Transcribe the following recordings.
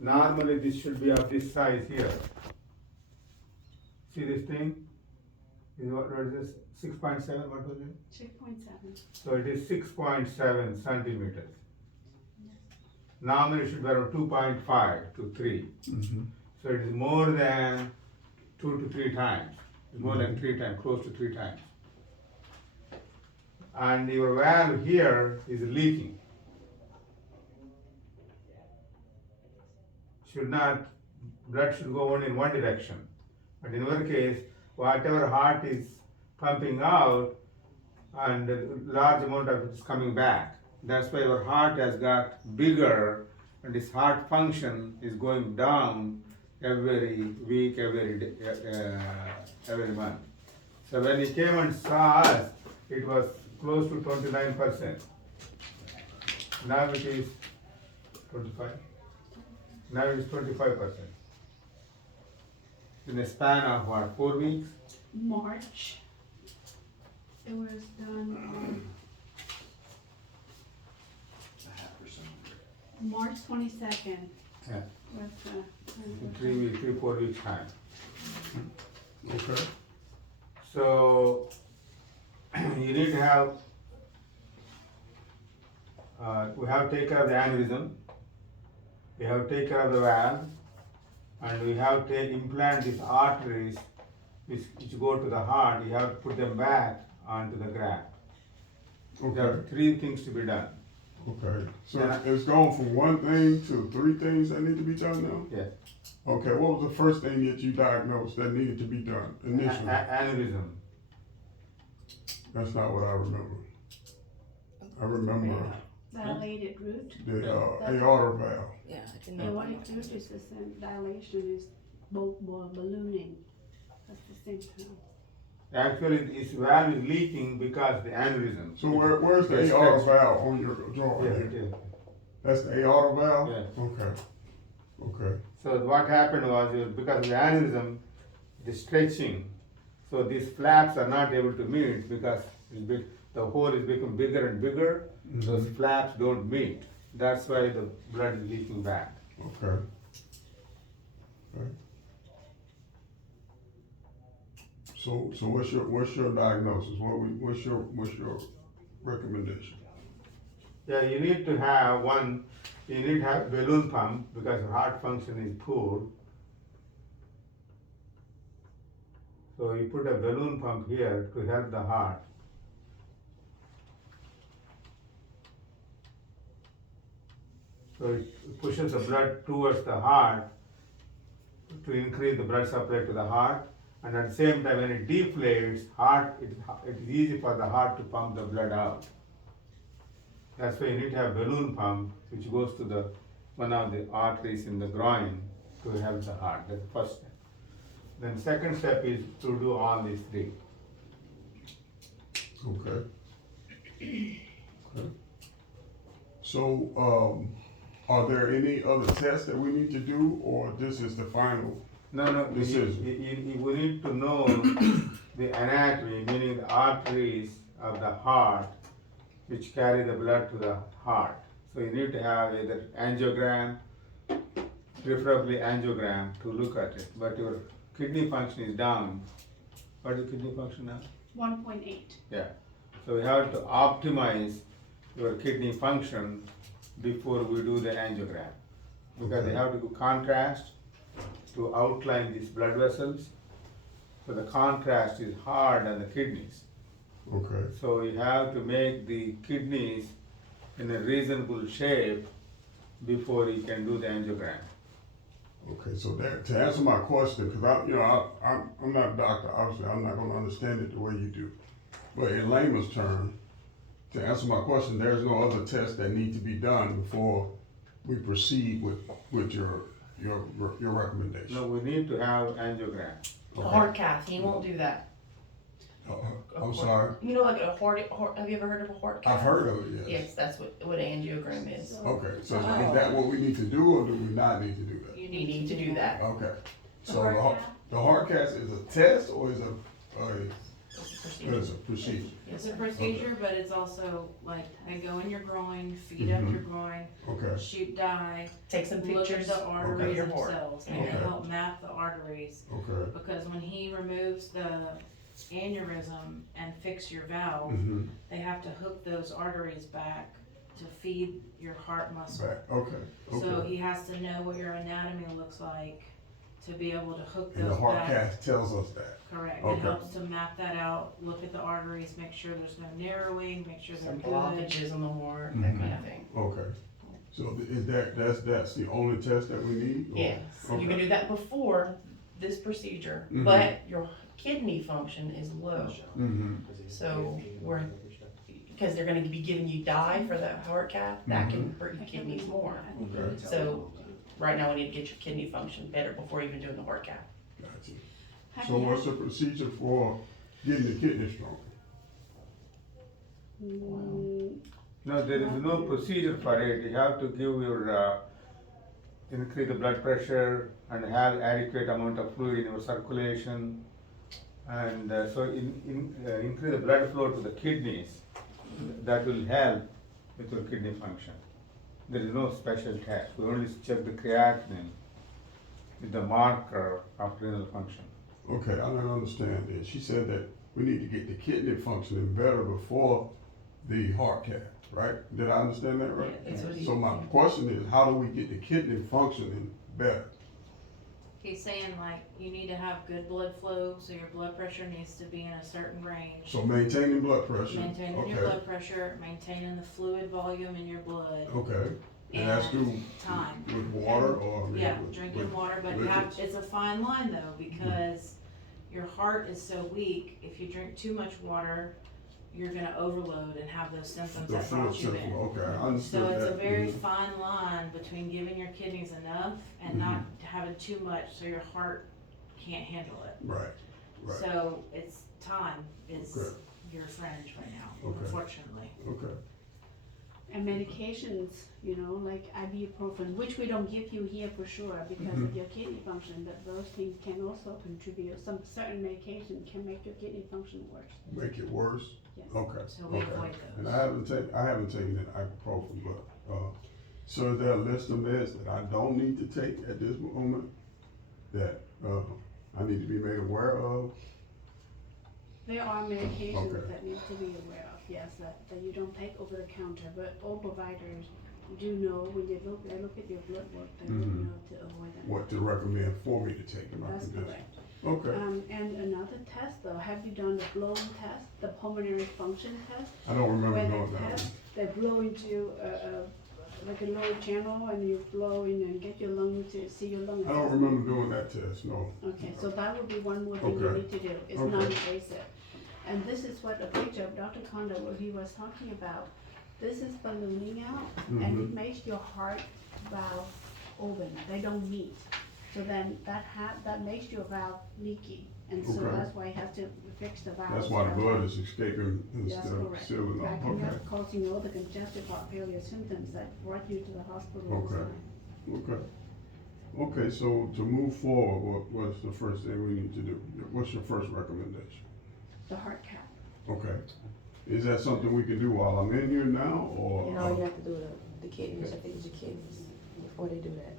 Normally this should be of this size here. See this thing? What is this? 6.7, what was it? 6.7. So it is 6.7 centimeters. Normally it should be around 2.5 to 3. Mm-hmm. So it is more than 2 to 3 times. It's more than 3 times, close to 3 times. And your valve here is leaking. Blood should go only in one direction. But in your case, whatever heart is pumping out, and a large amount of it is coming back. That's why your heart has got bigger, and its heart function is going down every week, every month. So when he came and saw us, it was close to 29%. Now it is 25. Now it is 25%. In a span of what, 4 weeks? March. It was done on March 22nd. Yeah. Was, 4 weeks time. Okay. So you need to have, we have to take care of the aneurysm, we have to take care of the valve, and we have to implant these arteries which go to the heart. You have to put them back onto the graft. There are Okay. 3 things to be done. Okay. So Yeah. it's gone from one thing to 3 things that need to be done now? Yes. Okay, what was the first thing that you diagnosed that needed to be done initially? Aneurysm. That's not what I remember. I remember dilated root. the Yeah. aorta valve. Yeah, I didn't The know. aortic root is the same, dilation is both ballooning at the same time. Actually, this valve is leaking because the aneurysm. So where's the It's aorta stretched. valve on your drawing? Yeah, here? it is. That's the aorta valve? Yes. Okay. Okay. So what happened was, because of the aneurysm, the stretching, so these flaps are not able to meet because the hole is becoming bigger and bigger. Those flaps don't meet. That's why the blood is leaking back. Okay. Okay. So what's your diagnosis? What's your recommendation? Yeah, you need to have balloon pump because your heart function is poor. So you put a balloon pump here to help the heart. So it pushes the blood towards the heart to increase the blood supply to the heart, and at the same time when it deflates, it is easy for the heart to pump the blood out. That's why you need to have balloon pump which goes to one of the arteries in the groin to help the heart. That's the first step. Then second step is to do all these 3. Okay. Okay. So, are there any other tests that we need to do, or this is the final? No, Decision. we need to know the anatomy, meaning the arteries of the heart which carry the blood to the heart. So you need to have either angiogram, preferably angiogram, to look at it. But your kidney function is down. What is kidney function now? 1.8. Yeah. So we have to optimize your kidney function before we do the angiogram. Because they have to do contrast to outline these blood vessels. So the contrast is hard on the kidneys. Okay. So you have to make the kidneys in a reasonable shape before you can do the angiogram. Okay, so to answer my question, because I'm not a doctor, obviously I'm not going to understand it the way you do. But in layman's terms, to answer my question, there's no other tests that need to be done before we proceed with your recommendation. No, we need to have angiogram. A heart cath, he won't do that. I'm sorry. You know, like a heart, have you ever heard of a heart cath? I've heard of it, yes. Yes, that's what angiogram is. Okay, so is that what we need to do, or do we not need to do that? You need to do that. Okay. The So heart cath? the heart cath is a test, or is a procedure. It's a procedure. Yes, It's a sir. procedure, but it's also like, they go in your groin, feed up Mhm. your groin, Okay, shoot dye, Take some look at pictures the of arteries your heart. themselves, and they Okay. help map the arteries. okay. Because when he removes the aneurysm and fix your valve, Mm-hmm. they have to hook those arteries back to feed your heart muscle. Back, okay, So okay. he has to know what your anatomy looks like to be able to hook And the those heart back. cath tells us that. Correct, Okay. it helps to map that out, look at the arteries, make sure there's no narrowing, make sure they're Some good. blockages on the heart, that kind of thing. Okay. So is that's the only test that we need? or- Yes, you can Okay. do that before this procedure, Mhm. but your kidney function is low. Mm-hmm. So because they're gonna be giving you dye for that heart cath, that can hurt your kidneys more. Okay. So right now we need to get your kidney function better before even doing the heart cath. Gotcha. Have So you what's had- the procedure for getting the kidney strong? No, there is no procedure for it. You have to give your, increase the blood pressure and have adequate amount of fluid in your circulation. And so increase the blood flow to the kidneys. That will help with your kidney function. There is no special test. We only check the creatinine with the marker of renal function. Okay, I don't understand this. She said that we need to get the kidney functioning better before the heart cath, right? Did I understand that right? Yeah, that's what he- So my question is, how do we get the kidney functioning better? He's saying like, you need to have good blood flow, so your blood pressure needs to be in a certain range. So maintaining blood pressure. Maintaining your Okay, blood pressure, maintaining the fluid volume in your blood, okay. And that's through time. with water or? I mean, Yeah, with- drinking with water, but liquids? it's a fine line though, because your heart is so weak, if you drink too much water, you're gonna overload and have those symptoms The that fluid brought you system, in. okay, I So understood that. it's a very Mhm. fine line between giving your kidneys enough and not having too much, so your heart can't handle it. Right, right, So it's time is Okay. your friend right now, Okay. unfortunately. okay. And medications, you know, like ibuprofen, which we don't give you here for sure because Mm-hmm. of your kidney function, but those things can also contribute. Some certain medication can make your kidney function worse. Make it worse? Yes. Okay, So we okay. avoid And those. I haven't taken an ibuprofen, but, so is there a list of meds that I don't need to take at this moment? That, I need to be made aware of? There are medications Okay. that need to be aware of, yes, that you don't take over the counter, but all providers do know when they look at your blood work, they will Mhm. know to avoid them. What to recommend for me to take in my That's condition? correct. Okay, And another test though, have you done the blow test, the pulmonary function test? I don't remember Where doing they that test, one. they blow into like a low channel and you blow in and get your lung to see your lung. I don't remember doing that test, no. Okay, so that would be one more thing you Okay. need to do, it's Okay. non-invasive. And this is what a picture of Dr. Konda, what he was talking about. This is ballooning out and Mhm. it makes your heart valve open, they don't meet. So then that makes your valve leaky, and so Okay. that's why you have to fix the valve. That's why the blood is escaping That's instead of correct. sealing That up, can okay, have causing all the congestive heart failure symptoms that brought you to the hospital. Okay. okay. Okay, so to move forward, what's the first thing we need to do? What's your first recommendation? The heart cath. Okay. Is that something we can do while I'm in here now, or? And all you have to do is the kidneys, I think it's the kidneys, before they do that.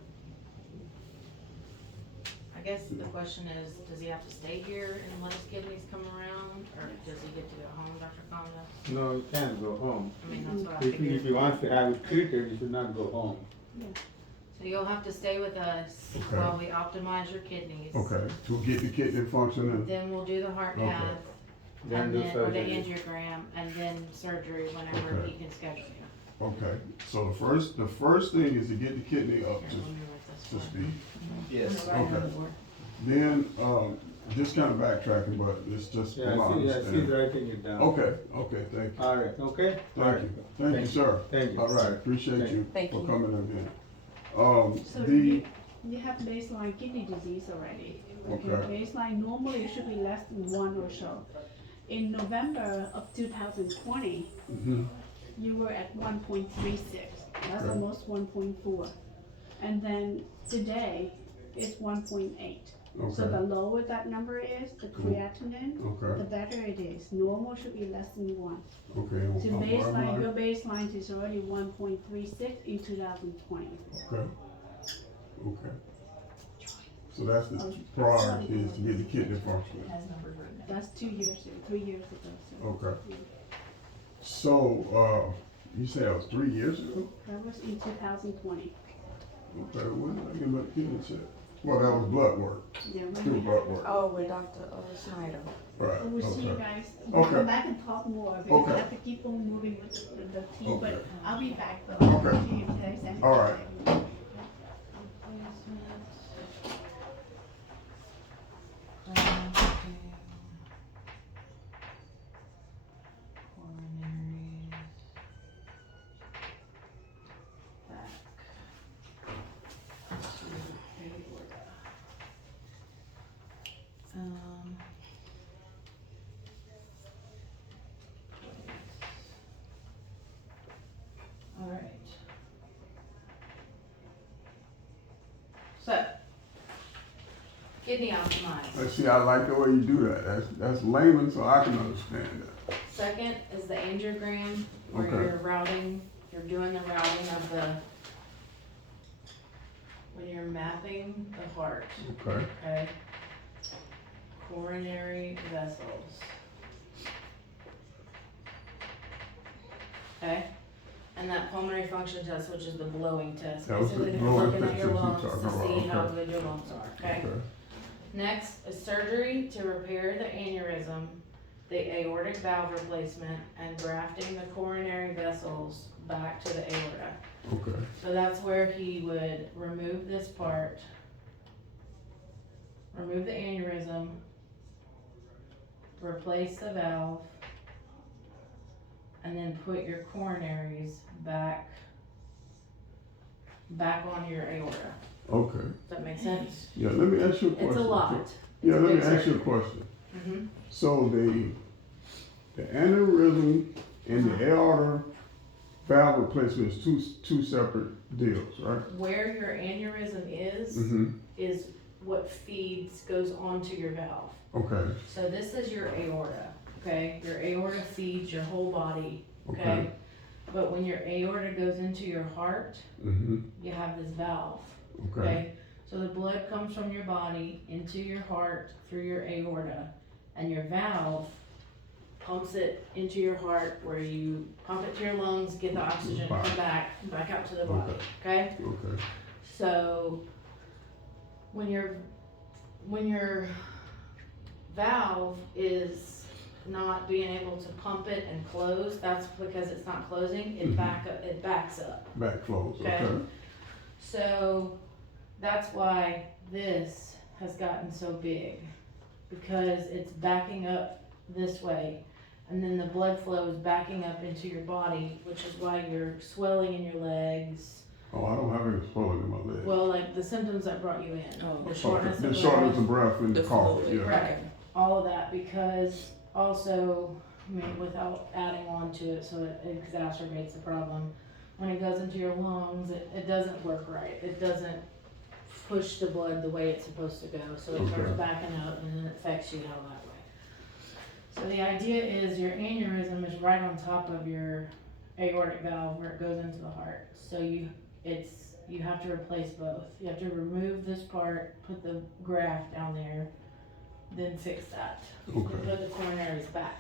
I guess the question is, does he have to stay here and let his kidneys come around, or does he get to go home, Dr. Konda? No, you can't go home. I mean, that's what I If he figured. wants to have it treated, you should not go home. So you'll have to stay with us Okay. while we optimize your kidneys. Okay, to get the kidney functioning, Then we'll do the heart Okay. cath, Then and do then, or the surgery. angiogram, and then surgery whenever Okay. he can schedule you. okay. So the first thing is to get the kidney up Here, let me write to this speed. Yes. Okay. Then, just kind of backtracking, but it's just Yeah, my I see, understanding. writing it down. Okay, thank you. All right, okay? All Thank right. you, thank you, sir. Thank you. All right, appreciate Thank you Thank for you. coming again. So The, you have baseline kidney disease already. Okay. Baseline normally should be less than 1 or so. In November of 2020, mhm, you were at 1.36. That's Okay. almost 1.4. And then today it's 1.8. So the Okay, lower that number is, the creatinine, the okay, better it is. Normal should be less than 1. okay. So Where am baseline, I? your baseline is already 1.36 in 2020. Okay, okay. So that's the Oh, priority is to get the kidney functioning. Has numbers written down. That's 3 years ago. So Okay. So, you said it was 3 years ago? that was in 2020. Okay, when did I get my kidney check? Well, that was blood work, Yeah, when through we blood work. Oh, with Dr. Snyder. Right, We'll see you okay. guys. We'll Okay. come back and talk more because Okay. I have to keep on moving with the team, but Okay. I'll be back though. Okay. See if there's anything. All right. All right. So, kidney optimized. Let's see, I like the way you do that. That's layman, so I can understand that. Second is the angiogram, where Okay. you're doing the routing of when you're mapping the heart, Okay, okay? Coronary vessels. Okay? And that pulmonary function test, which is the blowing test, That was the basically they're blowing looking at test your that you lungs talking to about, see how okay. good your lungs are, okay? okay, Next is surgery to repair the aneurysm, the aortic valve replacement, and grafting the coronary vessels back to the aorta. okay, So that's where he would remove this part, remove the aneurysm, replace the valve, and then put your coronaries back on your aorta. okay. Does that make sense? Yeah, let me ask you a question. It's a lot. Yeah, let me Big ask you a surgery. question. Mm-hmm. So the aneurysm and the aorta valve replacement is two separate deals, right? Where your aneurysm Mm-hmm, is what goes onto your valve. okay, So this is your aorta, okay? Your aorta feeds your whole body, okay? okay, But when your aorta goes into your heart, mm-hmm, you have this valve, okay, okay? So the blood comes from your body into your heart through your aorta, and your valve pumps it into your heart where you pump it to your lungs, get the oxygen, come back out to the body, okay? okay, So when your valve is not being able to pump it and close, that's because it's not closing, it Mhm. it backs up. back close, Okay. okay, So that's why this has gotten so big, because it's backing up this way, and then the blood flow is backing up into your body, which is why you're swelling in your legs. oh, I don't have any swelling in my leg. Well, like the symptoms that brought you in, Oh. the shortness The of shortness breath, of breath and the cough, fluid. yeah, Right. all of that, because also, I mean, without adding on to it, so it exacerbates the problem. When it goes into your lungs, it doesn't work right. It doesn't push the blood the way it's supposed to go, so it Okay. starts backing up and then it affects you out that way. So the idea is your aneurysm is right on top of your aortic valve where it goes into the heart. So you have to replace both. You have to remove this part, put the graft down there, then fix that. And okay, put the coronaries back.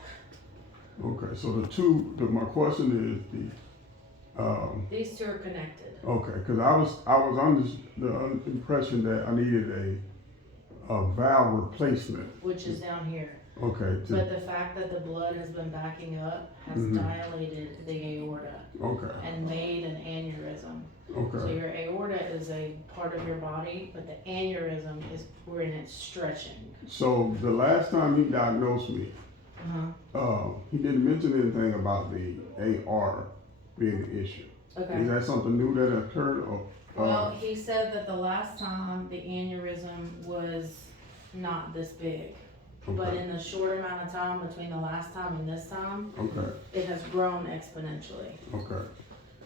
okay, so my question is These two are connected. okay, cause I was under the impression that I needed a valve replacement, Which is down here. okay, But the fact that the blood has been backing up has Mhm. dilated the aorta okay, and made an aneurysm. So okay, your aorta is a part of your body, but the aneurysm is when it's stretching. so the last time he diagnosed me, he didn't mention anything about the aorta being an issue. Okay. Is that something new that occurred, or? Well, he said that the last time the aneurysm was not this big. But Okay, in the short amount of time between the last time and this time, okay, it has grown exponentially okay,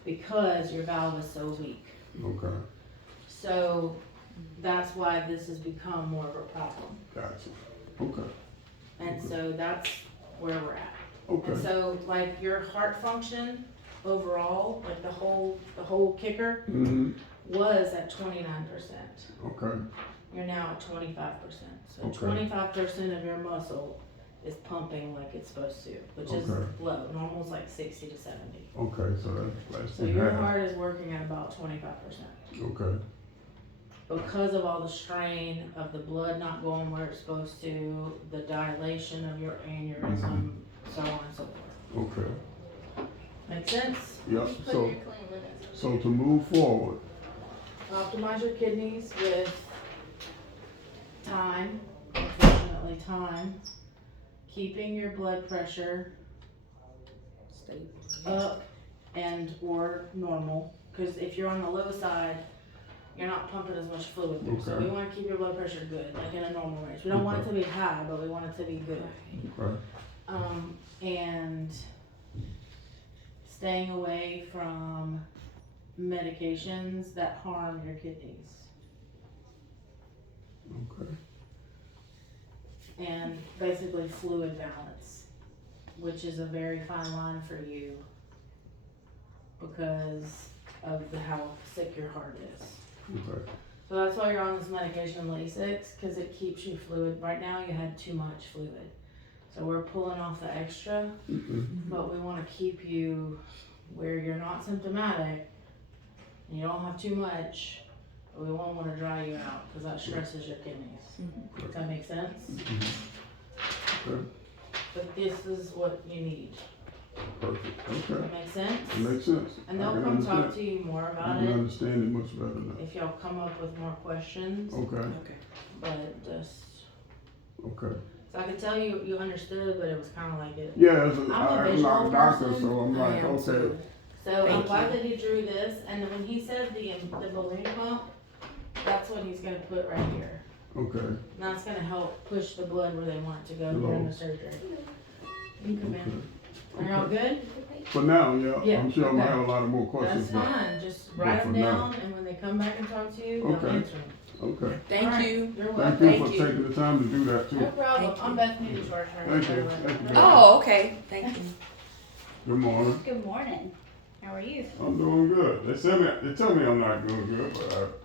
because your valve is so weak. okay, So That's why this has become more of a problem. Gotcha. Okay, And so that's where we're at. okay. And so like your heart function overall, like the whole kicker Mm-hmm, was at 29%. okay, You're now at 25%. So Okay. 25% of your muscle is pumping like it's supposed to, which is Okay. low. Normal's like 60 to 70. okay, so that's less So than your half. heart is working at about 25%. Okay, Because of all the strain of the blood not going where it's supposed to, the dilation of your aneurysm, so on and so forth. okay, Make sense? yep, so to move forward, Optimize your kidneys with time, unfortunately time, keeping your blood pressure up and or normal, because if you're on the low side, you're not pumping as much fluid through. So Okay. we want to keep your blood pressure good, like in a normal range. We don't want it to be high, but we want it to be good. okay, And staying away from medications that harm your kidneys. okay, And basically fluid balance, which is a very fine line for you because of how sick your heart is. okay, So that's why you're on this medication Lasix, because it keeps you fluid. Right now you had too much fluid. So we're pulling off the extra, but we want to keep you where you're not symptomatic and you don't have too much, but we won't want to dry you out because that stresses your kidneys. Does that make sense? okay, But this is what you need. perfect, Does okay. that make sense? It makes sense. And I they'll can come talk understand. to you more I about can it understand it much better now. if y'all come up with more questions, Okay, but just, okay. so I could tell you understood, but it was kind of like it. Yeah, I'm a I'm visual not a doctor, person. so I'm I like, am okay, too. So I'm Thank glad that he drew this, and when he said the balloon pump, that's what he's gonna put right here. okay, And that's gonna help push the blood where they want it to go Hello. during the surgery. You can come okay. in. Are y'all good? For now, yeah, Yeah, I'm sure I'm gonna okay. have a lot of more questions, That's but, fine, just but write for them now. down, and when they come back and talk to you, they'll Okay. answer them. okay. Thank Alright, you. You're Thank welcome. you for taking the time to do that No too. problem, Thank I'm you. Bethany the charge Thank you. Thank you. Oh, okay. Thank you. Good morning. Good morning. How are you? I'm doing good. They tell me I'm not doing good, but